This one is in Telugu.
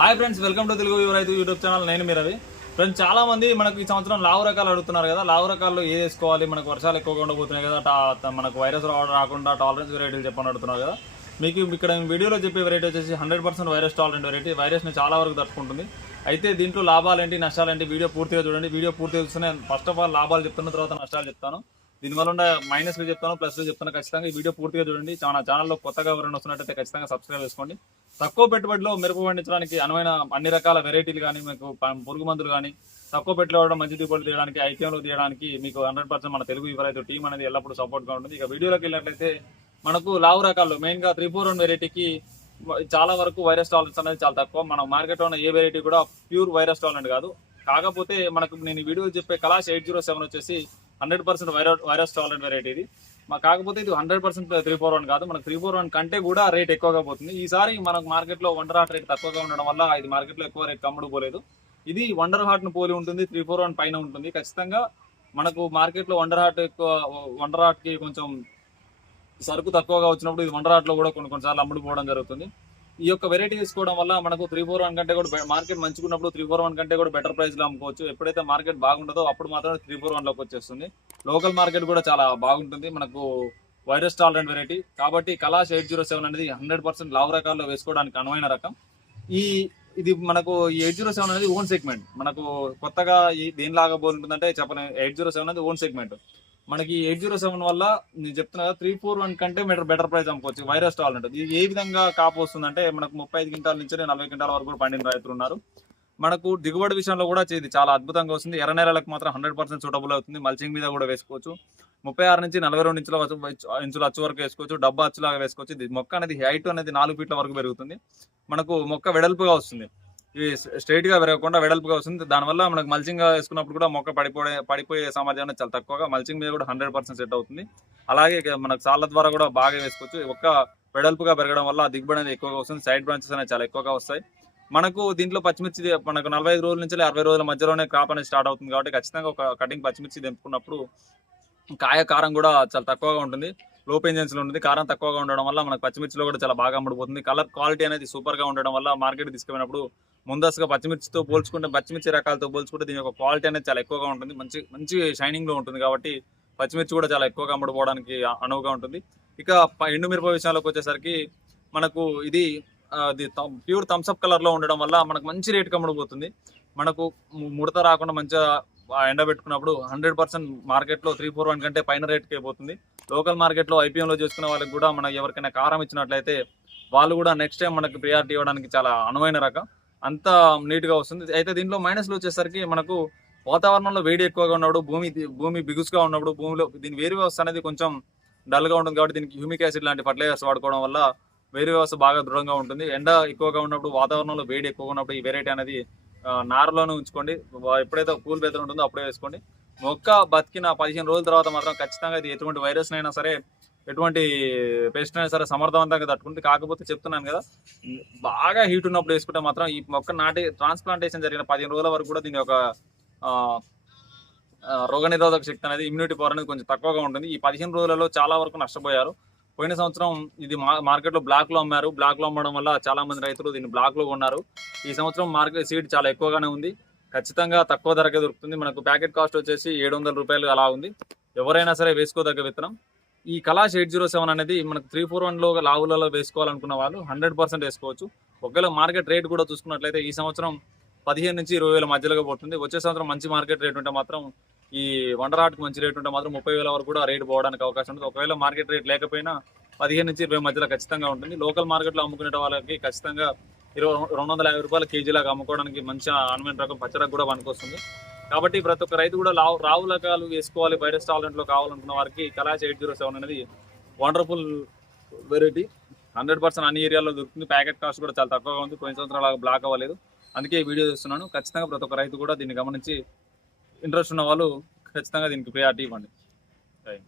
Hi friends welcome to Telugu రైతు యూట్యూబ్ ఛానల్ నేను మీరు రవి. ఫ్రెండ్స్ చాలా మంది మనకు ఈ సంవత్సరం లావు రకాలు అడుగుతున్నారు కదా. లావు రకాల్లో ఏ వేసుకోవాలి? మనకు వర్షాలు ఎక్కువగా ఉండబోతున్నాయి కదా. టా- మనకు వైరస్ రావడం రాకుండా టాలరెన్స్ వెరైటీలు చెప్పని అడుగుతున్నారు కదా. మీకు ఇక్కడ వీడియోలో చెప్పే వెరైటీ వచ్చేసి hundred percent virus tolerant variety వైరస్ని చాలా వరకు తట్టుకుంటుంది. అయితే దీంట్లో లాభాలేంటి? నష్టాలేంటి? వీడియో పూర్తిగా చూడండి. వీడియో పూర్తిగా చూస్తే ఫస్ట్ ఆఫ్ ఆల్ లాభాలు చెప్తున్న తర్వాత నష్టాలు చెప్తాను. దీనివల్ల ఉండే మైనస్లు చెప్తాను ప్లస్లు చెప్తాను. ఖచ్చితంగా ఈ వీడియో పూర్తిగా చూడండి. మన ఛానల్లో కొత్తగా ఎవరైనా వస్తున్నట్టయితే ఖచ్చితంగా సబ్స్క్రైబ్ చేసుకోండి. తక్కువ పెట్టుబడిలో మిరప పండించడానికి అనువైన అన్ని రకాల వెరైటీలు కానీ మీకు పురుగు మందులు కానీ తక్కువ పెట్టుబడి మంచి దిగుబడులు తీయడానికి ఐక్యంలో తీయడానికి మీకు హండ్రెడ్ పర్సెంట్ మన తెలుగు యువరైతు టీం అనేది ఎల్లప్పుడూ సపోర్ట్గా ఉంటుంది. ఇక వీడియోలోకి వెళ్ళినట్లయితే మనకు లావు రకాల్లో మెయిన్గా త్రీ ఫోర్ వన్ వెరైటీకి చాలా వరకు వైరస్ టాలరెన్స్ అనేది చాలా తక్కువ. మన మార్కెట్లో ఉన్న ఏ వెరైటీ కూడా ప్యూర్ వైరస్ టాలరెంట్ కాదు. కాకపోతే మనకు నేను వీడియో చెప్పే కలాష్ ఎయిట్ జీరో సెవెన్ వచ్చేసి hundred percent virus virus tolerant variety ఇది. మా కాకపోతే ఇది hundred percent three four one కాదు మనకు త్రీ ఫోర్ వన్ కంటే కూడా రేట్ ఎక్కువగా పోతుంది. ఈసారి మనకు మార్కెట్లో వండర్ హార్ట్ రేట్ తక్కువగా ఉండడం వల్ల ఇది మార్కెట్లో ఎక్కువ రేట్ కమ్ముడు పోలేదు. ఇది వండర్ హార్ట్ను పోలి ఉంటుంది త్రీ ఫోర్ వన్ పైన ఉంటుంది. ఖచ్చితంగా మనకు మార్కెట్లో వండర్ హార్ట్ ఎక్కువ వండర్ హార్ట్కి కొంచెం సరుకు తక్కువగా వచ్చినప్పుడు ఇది వండర్ హార్ట్లో కూడా కొన్ని కొన్నిసార్లు అమ్ముడుపోవడం జరుగుతుంది. ఈ యొక్క వెరైటీ తీసుకోవడం వల్ల మనకు త్రీ ఫోర్ వన్ కంటే కూడా మార్కెట్ మంచుకున్నప్పుడు త్రీ ఫోర్ వన్ కంటే కూడా బెటర్ ప్రైస్లో అమ్ముకోవచ్చు. ఎప్పుడైతే మార్కెట్ బాగుంటుందో అప్పుడు మాత్రమే త్రీ ఫోర్ వన్లోకి వచ్చేస్తుంది. లోకల్ మార్కెట్ కూడా చాలా బాగుంటుంది. మనకు వైరస్ టాలరెంట్ వెరైటీ కాబట్టి కలాష్ ఎయిట్ జీరో సెవెన్ అనేది హండ్రెడ్ పర్సెంట్ లావు రకాల్లో వేసుకోవడానికి అనువైన రకం. ఈ ఇది మనకు ఎయిట్ జీరో సెవెన్ అనేది ఓన్ సెగ్మెంట్ మనకు కొత్తగా ఈ దేనిలాగా ఉంటుందంటే చెప్పని ఎయిట్ జీరో సెవెన్ అనేది ఓన్ సెగ్మెంట్ మనకి ఎయిట్ జీరో సెవెన్ వల్ల నేను చెప్తున్నా త్రీ ఫోర్ వన్ కంటే మీటర్ బెటర్ ప్రైస్ అమ్ముకోవచ్చు. వైరస్ టాలరెంట్ ఇది ఏ విధంగా కాపు వస్తుందంటే మనకు ముప్పై ఐదు క్వింటాల నుంచి నలభై క్వింటాల వరకు కూడా పండిన రైతులు ఉన్నారు. మనకు దిగుబడి విషయంలో కూడా ఇది చాలా అద్భుతంగా వస్తుంది. ఎర్ర నేలలకు మాత్రం హండ్రెడ్ పర్సెంట్ సూటబుల్ అవుతుంది. మల్చింగ్ మీద కూడా వేసుకోవచ్చు. ముప్పై ఆరు నుంచి నలభై రెండు ఇంచుల ఇంచుల అచ్చు వరకు వేసుకోవచ్చు. డబ్బా అచ్చులాగా వేసుకోవచ్చు. ఇది మొక్క అనేది హైట్ అనేది నాలుగు ఫీట్ల వరకు పెరుగుతుంది. మనకు మొక్క వెడల్పుగా వస్తుంది. ఇది స్ట్రైట్గా పెరగకుండా వెడల్పుగా వస్తుంది. దానివల్ల మనకు మల్చింగ్ వేసుకున్నప్పుడు కూడా మొక్క పడిపోయే పడిపోయే సామర్థ్యం అనేది చాలా తక్కువగా మల్చింగ్ మీద కూడా హండ్రెడ్ పర్సెంట్ సెట్ అవుతుంది. అలాగే మనకు సాళ్ళ ద్వారా కూడా బాగా వేసుకోవచ్చు. ఒక్క వెడల్పుగా పెరగడం వల్ల దిగుబడి అనేది ఎక్కువగా వస్తుంది. సైడ్ బ్రాంచెస్ అనేవి చాలా ఎక్కువగా వస్తాయి. మనకు దీంట్లో పచ్చిమిర్చి మనకు నలభై ఐదు రోజుల నుంచి అరవై రోజుల మధ్యలోనే క్రాప్ అనేది స్టార్ట్ అవుతుంది కాబట్టి ఖచ్చితంగా ఒక కటింగ్ పచ్చిమిర్చి తెంపుకున్నప్పుడు కాయ కారం కూడా చాలా తక్కువగా ఉంటుంది. లో పెంజెన్స్లో ఉంటుంది. కారం తక్కువగా ఉండడం వల్ల మనకు పచ్చిమిర్చిలో కూడా చాలా బాగా అమ్ముడుపోతుంది. కలర్ క్వాలిటీ అనేది సూపర్గా ఉండడం వల్ల మార్కెట్ తీసుకుపోయినప్పుడు ముందస్తుగా పచ్చిమిర్చితో పోల్చుకుంటే పచ్చిమిర్చి రకాలతో పోల్చుకుంటే దీని యొక్క క్వాలిటీ అనేది చాలా ఎక్కువగా ఉంటుంది. మంచి మంచి షైనింగ్లో ఉంటుంది కాబట్టి పచ్చిమిర్చి కూడా చాలా ఎక్కువగా అమ్ముడుపోవడానికి అనువుగా ఉంటుంది. ఇక ప- ఎండు మిరప విషయాలకు వచ్చేసరికి మనకు ఇది ప్యూర్ థమ్స్అప్ కలర్లో ఉండడం వల్ల మనకు మంచి రేట్ అమ్ముడుపోతుంది. మనకు ముడత రాకుండా మంచిగా ఎండబెట్టుకున్నప్పుడు హండ్రెడ్ పర్సెంట్ మార్కెట్లో త్రీ ఫోర్ వన్ కంటే పైన రేట్కి అయిపోతుంది లోకల్ మార్కెట్లో ఐపీఎంలో చూసుకునే వాళ్ళకి కూడా మనకి ఎవరికైనా కారం ఇచ్చినట్లయితే వాళ్ళు కూడా నెక్స్ట్ టైం మనకి ప్రియారిటీ ఇవ్వడానికి చాలా అనువైన రకం. అంత నీట్గా వస్తుంది. అయితే దీంట్లో మైనస్లు వచ్చేసరికి మనకు వాతావరణంలో వేడి ఎక్కువగా ఉన్నప్పుడు భూమి భూమి బిగుసుగా ఉన్నప్పుడు భూమిలో దీని వేరు వ్యవస్థ అనేది కొంచెం డల్గా ఉంటుంది కాబట్టి దీనికి హ్యూమిక్ యాసిడ్ లాంటి ఫర్టిలైజర్స్ వాడుకోవడం వల్ల వేరు వ్యవస్థ బాగా దృఢంగా ఉంటుంది. ఎండ ఎక్కువగా ఉన్నప్పుడు వాతావరణంలో వేడి ఎక్కువగా ఉన్నప్పుడు ఈ వెరైటీ అనేది నారులోనే ఉంచుకోండి. ఎప్పుడైతే కూల్ బెదర్ ఉంటుందో అప్పుడే వేసుకోండి. మొక్క బతికిన పదిహేను రోజుల తర్వాత మాత్రం ఖచ్చితంగా ఇది ఎటువంటి వైరస్ అయినా సరే ఎటువంటి పెస్ట్ అయినా సరే సమర్థవంతంగా తట్టుకుంటుంది. కాకపోతే చెప్తున్నాను కదా బాగా హీట్ ఉన్నప్పుడు వేసుకుంటే మాత్రం ఈ మొక్క నాటి ట్రాన్స్ప్లాంటేషన్ జరిగిన పదిహేను రోజుల వరకు కూడా దీని యొక్క రోగనిరోధక శక్తి అనేది ఇమ్యూనిటీ పవర్ అనేది కొంచెం తక్కువగా ఉంటుంది. ఈ పదిహేను రోజులలో చాలా వరకు నష్టపోయారు. పోయిన సంవత్సరం ఇది మా మార్కెట్లో బ్లాక్లో అమ్మారు. బ్లాక్లో అమ్మడం వల్ల చాలా మంది రైతులు దీన్ని బ్లాక్లో కొన్నారు. ఈ సంవత్సరం మార్కెట్ సీడ్ చాలా ఎక్కువగానే ఉంది. ఖచ్చితంగా తక్కువ ధరకే దొరుకుతుంది. మనకు ప్యాకెట్ కాస్ట్ వచ్చేసి ఏడు వందల రూపాయలు అలా ఉంది. ఎవరైనా సరే వేసుకోదగ్గ విత్తనం. ఈ కలాష్ ఎయిట్ జీరో సెవెన్ అనేది మనకు త్రీ ఫోర్ వన్లో లావులలో వేసుకోవాలనుకున్న వాళ్ళు హండ్రెడ్ పర్సెంట్ వేసుకోవచ్చు. ఒకవేళ మార్కెట్ రేట్ కూడా చూసుకున్నట్లయితే ఈ సంవత్సరం పదిహేను నుంచి ఇరవై వేల మధ్యలోగా పోతుంది. వచ్చే సంవత్సరం మంచి మార్కెట్ రేట్ ఉంటే మాత్రం ఈ వండర్ మంచి రేట్ ఉంటే మాత్రం ముప్పై వేల వరకు కూడా రేట్ పోవడానికి అవకాశం ఉంటుంది. ఒకవేళ మార్కెట్ రేట్ లేకపోయినా పదిహేను నుంచి ఇరవై మధ్యలో ఖచ్చితంగా ఉంటుంది. లోకల్ మార్కెట్లో అమ్ముకునే వాళ్ళకి ఖచ్చితంగా ఇరవై రెండు వందల యాభై రూపాయల కేజీలాగా అమ్ముకోవడానికి మంచి అనుమైన రకం పచ్చరకు కూడా పనికొస్తుంది. కాబట్టి ప్రతి ఒక్క రైతు కూడా లావు రావు రకాలు వేసుకోవాలి. బయట రెస్టారెంట్లో కావాలనుకున్న వారికి కలాచ్ ఎయిట్ జీరో సెవెన్ అనేది వండర్ఫుల్ వెరైటీ హండ్రెడ్ పర్సెంట్ అన్ని ఏరియాలో దొరుకుతుంది. ప్యాకెట్ కాస్ట్ కూడా చాలా తక్కువగా ఉంది. కొన్ని సంవత్సరాలు బ్లాక్ అవ్వలేదు. అందుకే ఈ వీడియో చూస్తున్నాను. ఖచ్చితంగా ప్రతి ఒక్క రైతు కూడా దీన్ని గమనించి ఇంట్రెస్ట్ ఉన్న వాళ్ళు ఖచ్చితంగా దీనికి ప్రియారిటీ ఇవ్వండి. రైట్